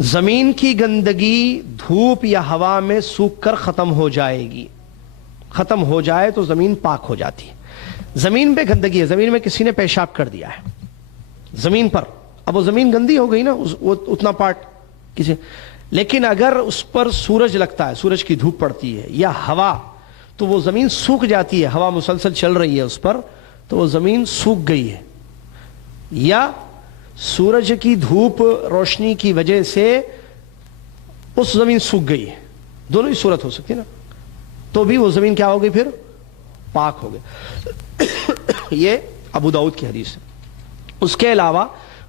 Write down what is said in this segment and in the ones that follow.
زمین کی گندگی دھوپ یا ہوا میں سوکھ کر ختم ہو جائے گی. ختم ہو جائے تو زمین پاک ہو جاتی ہے. زمین پہ گندگی ہے, زمین میں کسی نے پیشاب کر دیا ہے زمین پر, اب وہ زمین گندی ہو گئی نا, وہ اتنا پارٹ کسی. لیکن اگر اس پر سورج لگتا ہے, سورج کی دھوپ پڑتی ہے یا ہوا, تو وہ زمین سوکھ جاتی ہے. ہوا مسلسل چل رہی ہے اس پر تو وہ زمین سوکھ گئی ہے, یا سورج کی دھوپ روشنی کی وجہ سے اس زمین سوکھ گئی ہے. دونوں ہی صورت ہو سکتی ہے نا, تو بھی وہ زمین کیا ہو گئی, پھر پاک ہو گئی. یہ ابو داؤد کی حدیث ہے. اس کے علاوہ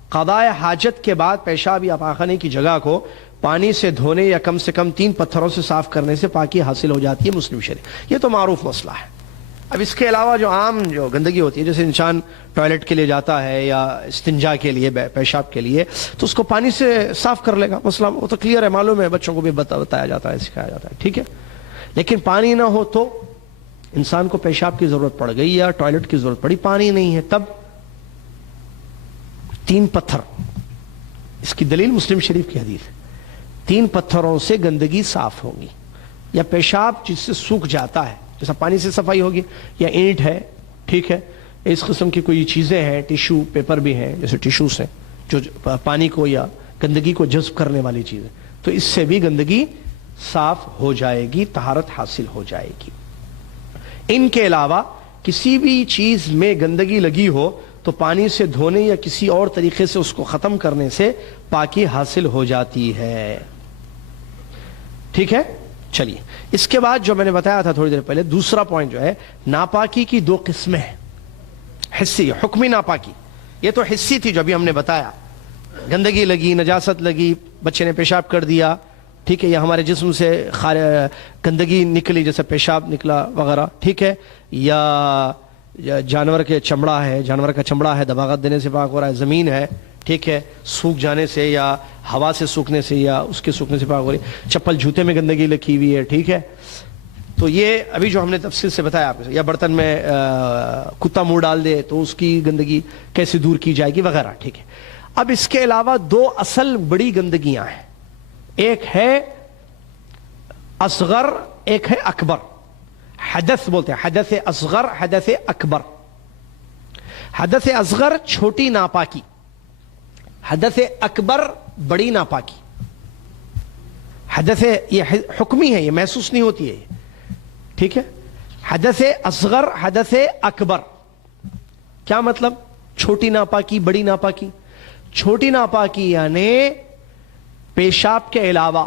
قضاء حاجت کے بعد پیشاب یا پاخانے کی جگہ کو پانی سے دھونے یا کم سے کم 3 پتھروں سے صاف کرنے سے پاکی حاصل ہو جاتی ہے. مسلم شریف. یہ تو معروف مسئلہ ہے. اب اس کے علاوہ جو عام جو گندگی ہوتی ہے, جیسے انسان ٹوائلٹ کے لیے جاتا ہے یا استنجا کے لیے, پیشاب کے لیے, تو اس کو پانی سے صاف کر لے گا, مسئلہ وہ تو کلیئر ہے, معلوم ہے, بچوں کو بھی بتایا جاتا ہے, سکھایا جاتا ہے, ٹھیک ہے. لیکن پانی نہ ہو تو انسان کو پیشاب کی ضرورت پڑ گئی یا ٹوائلٹ کی ضرورت پڑی, پانی نہیں ہے, تب 3 پتھر. اس کی دلیل مسلم شریف کی حدیث ہے. 3 پتھروں سے گندگی صاف ہوگی. یا پیشاب جس سے سوکھ جاتا ہے, جیسا پانی سے صفائی ہوگی, یا اینٹ ہے, ٹھیک ہے, اس قسم کی کوئی چیزیں ہیں, ٹیشو پیپر بھی ہیں, جیسے ٹیشوز ہیں جو پانی کو یا گندگی کو جذب کرنے والی چیزیں, تو اس سے بھی گندگی صاف ہو جائے گی, طہارت حاصل ہو جائے گی. ان کے علاوہ کسی بھی چیز میں گندگی لگی ہو تو پانی سے دھونے یا کسی اور طریقے سے اس کو ختم کرنے سے پاکی حاصل ہو جاتی ہے. ٹھیک ہے. چلیے, اس کے بعد جو میں نے بتایا تھا تھوڑی دیر پہلے, دوسرا پوائنٹ جو ہے, ناپاکی کی 2 قسمیں ہیں. حسی, حکمی ناپاکی. یہ تو حسی تھی جو ابھی ہم نے بتایا, گندگی لگی, نجاست لگی, بچے نے پیشاب کر دیا, ٹھیک ہے, یا ہمارے جسم سے گندگی نکلی جیسے پیشاب نکلا وغیرہ, ٹھیک ہے, یا جانور کے چمڑا ہے, جانور کا چمڑا ہے, دباغت دینے سے پاک ہو رہا ہے, زمین ہے, ٹھیک ہے, سوکھ جانے سے یا ہوا سے سوکھنے سے یا اس کے سوکھنے سے پاک ہو رہی ہے, چپل جوتے میں گندگی لکھی ہوئی ہے, ٹھیک ہے. تو یہ ابھی جو ہم نے تفصیل سے بتایا آپ سے, یا برتن میں کتا منہ ڈال دے تو اس کی گندگی کیسے دور کی جائے گی وغیرہ, ٹھیک ہے. اب اس کے علاوہ 2 اصل بڑی گندگیاں ہیں, ایک ہے اصغر, ایک ہے اکبر. حدث بولتے ہیں, حدث اصغر, حدث اکبر. حدث اصغر چھوٹی ناپاکی, حدث اکبر بڑی ناپاکی. حدث یہ حکمی ہے, یہ محسوس نہیں ہوتی ہے, ٹھیک ہے. حدث اصغر, حدث اکبر, کیا مطلب؟ چھوٹی ناپاکی, بڑی ناپاکی. چھوٹی ناپاکی یعنی پیشاب کے علاوہ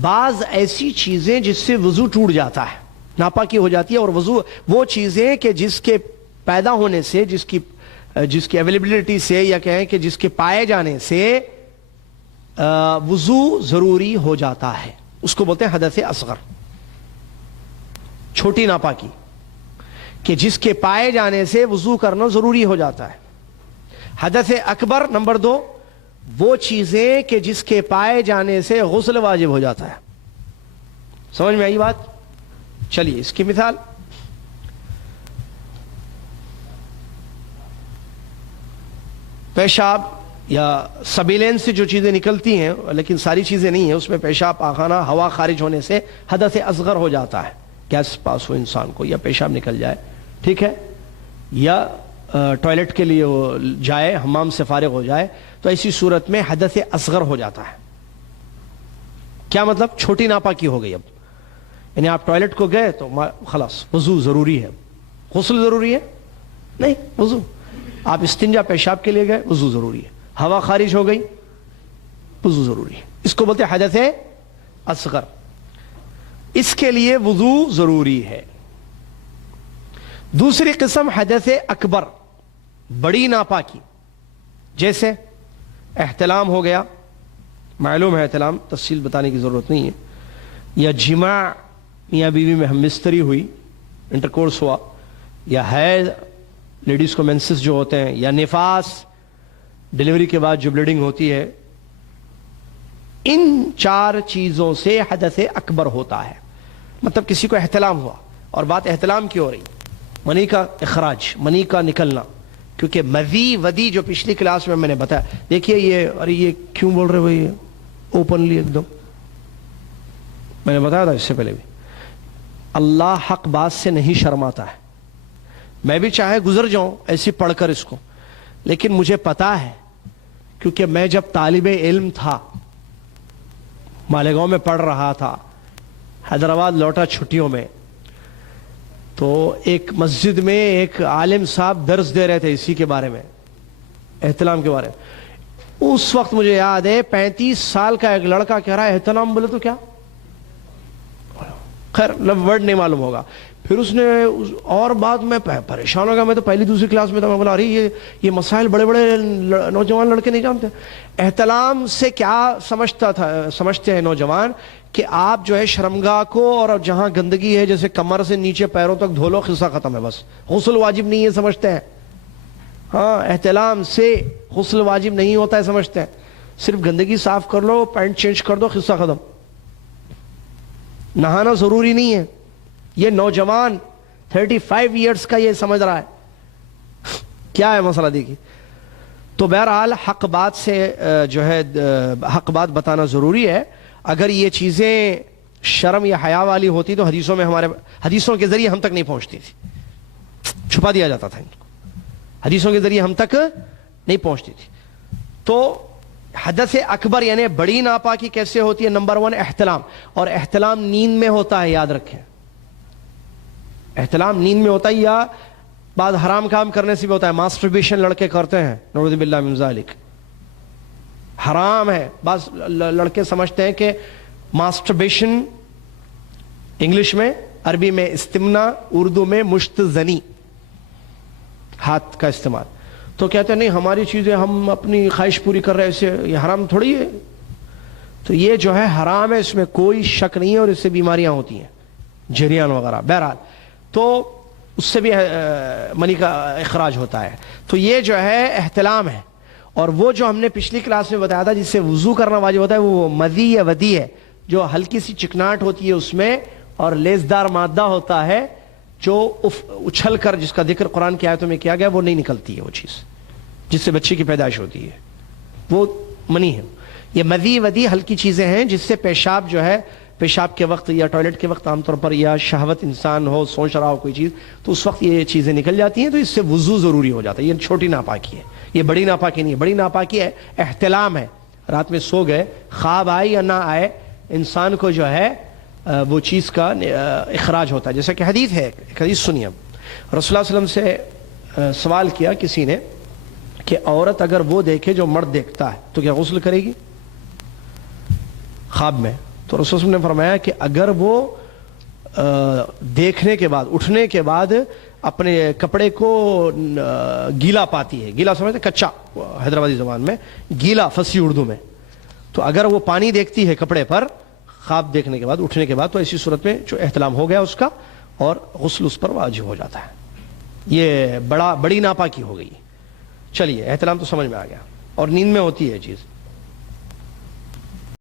بعض ایسی چیزیں جس سے وضو ٹوٹ جاتا ہے, ناپاکی ہو جاتی ہے. اور وضو وہ چیزیں کہ جس کے پیدا ہونے سے, جس کی اویلیبلٹی سے, یا کہیں کہ جس کے پائے جانے سے وضو ضروری ہو جاتا ہے, اس کو بولتے ہیں حدث اصغر. چھوٹی ناپاکی کہ جس کے پائے جانے سے وضو کرنا ضروری ہو جاتا ہے. حدث اکبر نمبر 2, وہ چیزیں کہ جس کے پائے جانے سے غسل واجب ہو جاتا ہے. سمجھ میں آئی بات؟ چلیے, اس کی مثال, پیشاب یا سبیلین سے جو چیزیں نکلتی ہیں, لیکن ساری چیزیں نہیں ہیں, اس میں پیشاب پاخانہ ہوا خارج ہونے سے حدث اصغر ہو جاتا ہے. گیس پاس ہو انسان کو یا پیشاب نکل جائے, ٹھیک ہے, یا ٹوائلٹ کے لیے وہ جائے, حمام سے فارغ ہو جائے, تو ایسی صورت میں حدث اصغر ہو جاتا ہے. کیا مطلب؟ چھوٹی ناپاکی ہو گئی. اب یعنی آپ ٹوائلٹ کو گئے تو خلاص وضو ضروری ہے, غسل ضروری ہے نہیں, وضو. آپ استنجا پیشاب کے لیے گئے, وضو ضروری ہے. ہوا خارج ہو گئی, وضو ضروری ہے. اس کو بولتے ہیں حدث اصغر. اس کے لیے وضو ضروری ہے. دوسری قسم حدث اکبر, بڑی ناپاکی, جیسے احتلام ہو گیا, معلوم ہے احتلام, تفصیل بتانے کی ضرورت نہیں ہے, یا جماع میاں بیوی میں ہم مستری ہوئی, انٹرکورس ہوا, یا حیض, لیڈیز کو مینسس جو ہوتے ہیں, یا نفاس, ڈیلیوری کے بعد جو بلیڈنگ ہوتی ہے. ان 4 چیزوں سے حدث اکبر ہوتا ہے. مطلب کسی کو احتلام ہوا, اور بات احتلام کی ہو رہی, منی کا اخراج, منی کا نکلنا, کیونکہ مذی ودی جو پچھلی کلاس میں نے بتایا، دیکھیے یہ، ارے یہ کیوں بول رہے بھائی اوپنلی ایک دم، میں نے بتایا تھا اس سے پہلے بھی، اللہ حق بات سے نہیں شرماتا ہے. میں بھی چاہے گزر جاؤں ایسی پڑھ کر اس کو، لیکن مجھے پتا ہے، کیونکہ میں جب طالب علم تھا، مالیگاؤں میں پڑھ رہا تھا، حیدرآباد لوٹا چھٹیوں میں، تو ایک مسجد میں ایک عالم صاحب درس دے رہے تھے اسی کے بارے میں، احتلام کے بارے میں. اس وقت مجھے یاد ہے 35 سال کا ایک لڑکا کہہ رہا ہے احتلام بولے تو کیا، خیر ورڈ نہیں معلوم ہوگا. پھر اس نے اور بعد میں پریشان ہو گیا، میں تو پہلی دوسری کلاس میں تھا، میں بولا ارے یہ مسائل بڑے بڑے نوجوان لڑکے نہیں جانتے. احتلام سے کیا سمجھتے ہیں نوجوان کہ آپ جو ہے شرمگاہ کو اور جہاں گندگی ہے جیسے کمر سے نیچے پیروں تک دھو لو، قصہ ختم ہے، بس غسل واجب نہیں ہے سمجھتے ہیں. ہاں، احتلام سے غسل واجب نہیں ہوتا ہے سمجھتے ہیں، صرف گندگی صاف کر لو، پینٹ چینج کر دو، قصہ ختم. نہانا ضروری نہیں ہے. یہ نوجوان 35 ایئرس کا یہ سمجھ رہا ہے. کیا ہے مسئلہ دیکھیے. تو بہرحال حق بات سے جو ہے حق بات بتانا ضروری ہے. اگر یہ چیزیں شرم یا حیا والی ہوتی تو حدیثوں میں ہمارے حدیثوں کے ذریعے ہم تک نہیں پہنچتی تھی، چھپا دیا جاتا تھا ان کو، حدیثوں کے ذریعے ہم تک نہیں پہنچتی تھی. تو حدث اکبر یعنی بڑی ناپاکی کیسے ہوتی ہے؟ نمبر 1 احتلام، اور احتلام نیند میں ہوتا ہے، یاد رکھیں. احتلام نیند میں ہوتا ہے یا بعد حرام کام کرنے سے بھی ہوتا ہے. ماسٹربیشن لڑکے کرتے ہیں، نعوذ باللہ من ذالک، حرام ہے. بعض لڑکے سمجھتے ہیں کہ ماسٹربیشن انگلش میں، عربی میں استمنا، اردو میں مشت زنی، ہاتھ کا استعمال. تو کہتے ہیں نہیں ہماری چیزیں ہم اپنی خواہش پوری کر رہے ہیں، اسے یہ حرام تھوڑی ہے. تو یہ جو ہے حرام ہے، اس میں کوئی شک نہیں ہے، اور اس سے بیماریاں ہوتی ہیں، جریان وغیرہ. بہرحال تو اس سے بھی منی کا اخراج ہوتا ہے. تو یہ جو ہے احتلام ہے. اور وہ جو ہم نے پچھلی کلاس میں بتایا تھا جس سے وضو کرنا واجب ہوتا ہے، وہ مذی یا ودی ہے، جو ہلکی سی چکناٹ ہوتی ہے اس میں، اور لیسدار مادہ ہوتا ہے جو اچھل کر، جس کا ذکر قرآن کی آیتوں میں کیا گیا، وہ نہیں نکلتی ہے وہ چیز جس سے بچے کی پیدائش ہوتی ہے، وہ منی ہے. یہ مذی ودی ہلکی چیزیں ہیں جس سے پیشاب جو ہے، پیشاب کے وقت یا ٹوائلٹ کے وقت عام طور پر، یا شہوت انسان ہو، سوچ رہا ہو کوئی چیز، تو اس وقت یہ چیزیں نکل جاتی ہیں، تو اس سے وضو ضروری ہو جاتا ہے. یہ چھوٹی ناپاکی ہے، یہ بڑی ناپاکی نہیں ہے. بڑی ناپاکی ہے احتلام ہے. رات میں سو گئے، خواب آئے یا نہ آئے، انسان کو جو ہے وہ چیز کا اخراج ہوتا ہے. جیسا کہ حدیث ہے، ایک حدیث سنیے. رسول اللہ علیہ وسلم سے سوال کیا کسی نے کہ عورت اگر وہ دیکھے جو مرد دیکھتا ہے تو کیا غسل کرے گی خواب میں؟ تو رسول اللہ نے فرمایا کہ اگر وہ دیکھنے کے بعد، اٹھنے کے بعد اپنے کپڑے کو گیلا پاتی ہے، گیلا سمجھتے کچا حیدرآبادی زبان میں، گیلا فصیح اردو میں، تو اگر وہ پانی دیکھتی ہے کپڑے پر خواب دیکھنے کے بعد، اٹھنے کے بعد، تو ایسی صورت میں جو احتلام ہو گیا اس کا، اور غسل اس پر واجب ہو جاتا ہے. یہ بڑی ناپاکی ہو گئی. چلیے احتلام تو سمجھ میں آ گیا، اور نیند میں ہوتی ہے چیز.